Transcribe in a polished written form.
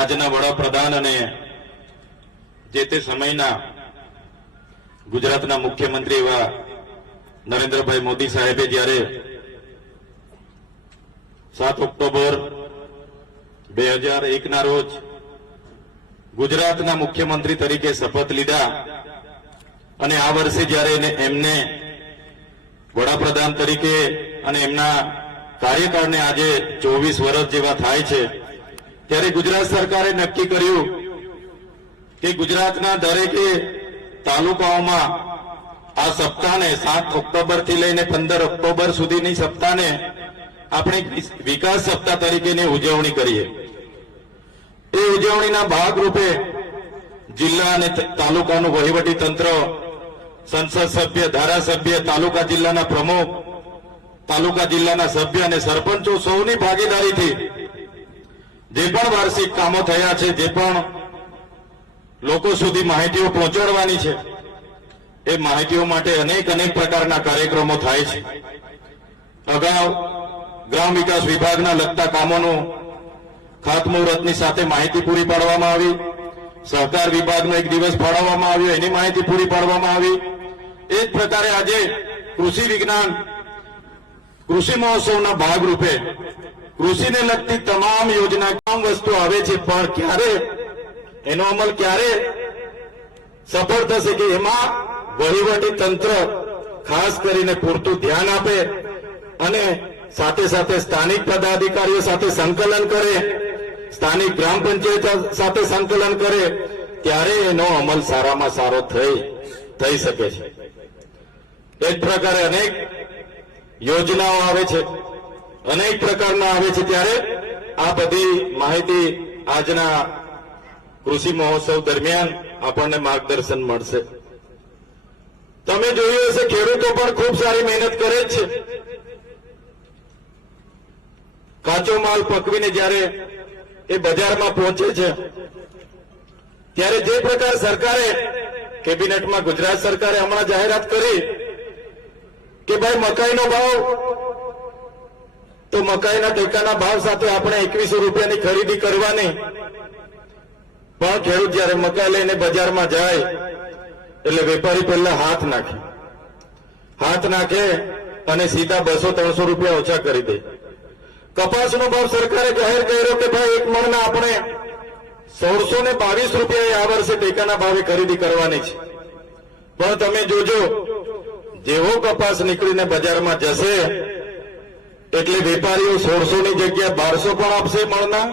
આજના વડાપ્રધાન અને જે તે સમયના ગુજરાતના મુખ્યમંત્રી એવા નરેન્દ્રભાઈ મોદી સાહેબે જ્યારે 7 ઓક્ટોબર 2001 ના રોજ ગુજરાતના મુખ્યમંત્રી તરીકે શપથ લીધા અને આ વર્ષે જ્યારે એમને વડાપ્રધાન તરીકે અને એમના કાર્યકાળને આજે 24 વર્ષ જેવા થાય છે ત્યારે ગુજરાત સરકારે નક્કી કર્યું કે ગુજરાતના દરેકે તાલુકાઓમાં આ સપ્તાહને 7 ઓક્ટોબરથી લઈને 15 ઓક્ટોબર સુધીની સપ્તાહને આપણે વિકાસ સપ્તાહ તરીકેની ઉજવણી કરીએ। એ ઉજવણીના ભાગરૂપે જિલ્લા અને તાલુકાનું વહીવટી તંત્ર, સંસદ સભ્ય, ધારાસભ્ય, તાલુકા જિલ્લાના પ્રમુખ, તાલુકા જિલ્લાના સભ્ય અને સરપંચો સૌની ભાગીદારીથી જે પણ વાર્ષિક કામો થયા છે, જે પણ લોકો સુધી માહિતીઓ પહોંચાડવાની છે, એ માહિતીઓ માટે અનેક પ્રકારના કાર્યક્રમો થાય છે। અગાઉ ગ્રામ વિકાસ વિભાગના લગતા કામોનું ખાતમુહૂર્તની સાથે માહિતી પૂરી પાડવામાં આવી, સહકાર વિભાગનો એક દિવસ ફાળવવામાં આવ્યો, એની માહિતી પૂરી પાડવામાં આવી। એ જ પ્રકારે આજે કૃષિ વિજ્ઞાન કૃષિ મહોત્સવના ભાગરૂપે કૃષિને લગતી તમામ યોજના, તમામ વસ્તુ આવે છે, પણ ક્યારે એનો અમલ ક્યારે સફળ થશે કે એમાં વહીવટી તંત્ર ખાસ કરીને પૂરતું ધ્યાન આપે અને સાથે સાથે સ્થાનિક પદાધિકારીઓ સાથે સંકલન કરે, સ્થાનિક ગ્રામ પંચાયત સાથે સંકલન કરે, ત્યારે એનો અમલ સારામાં સારો થઈ શકે છે। એ જ પ્રકારે અનેક યોજનાઓ આવે છે, અનેક પ્રકારના આવે છે, ત્યારે આ બધી માહિતી આજના કૃષિ મહોત્સવ દરમિયાન આપણને માર્ગદર્શન મળશે। તમે જોયું હશે ખેડૂતો પણ ખૂબ સારી મહેનત કરે છે। કાચો માલ પકવીને જ્યારે એ બજારમાં પહોંચે છે ત્યારે જે પ્રકાર સરકારે કેબિનેટમાં ગુજરાત સરકારે હમણાં જાહેરાત કરી કે ભાઈ મકાઈનો ભાવ, તો મકાઈના ટેકાના ભાવ સાથે આપણે 2100 રૂપિયાની ખરીદી કરવાની, પણ ખેડૂત જ્યારે મકાઈ લઈને બજારમાં જાય એટલે વેપારી પહેલા હાથ નાખે અને સીધા 200-300 રૂપિયા ઓછા કરી દે। કપાસનો ભાવ સરકારે જાહેર કર્યો કે ભાઈ એક મણના આપણે 1622 રૂપિયા આ વર્ષે ટેકાના ભાવે ખરીદી કરવાની છે, પણ તમે જોજો જેવો કપાસ નીકળીને બજારમાં જશે એટલે વેપારીઓ 1600 ની જગ્યાએ 1200 પણ આપશે મણના,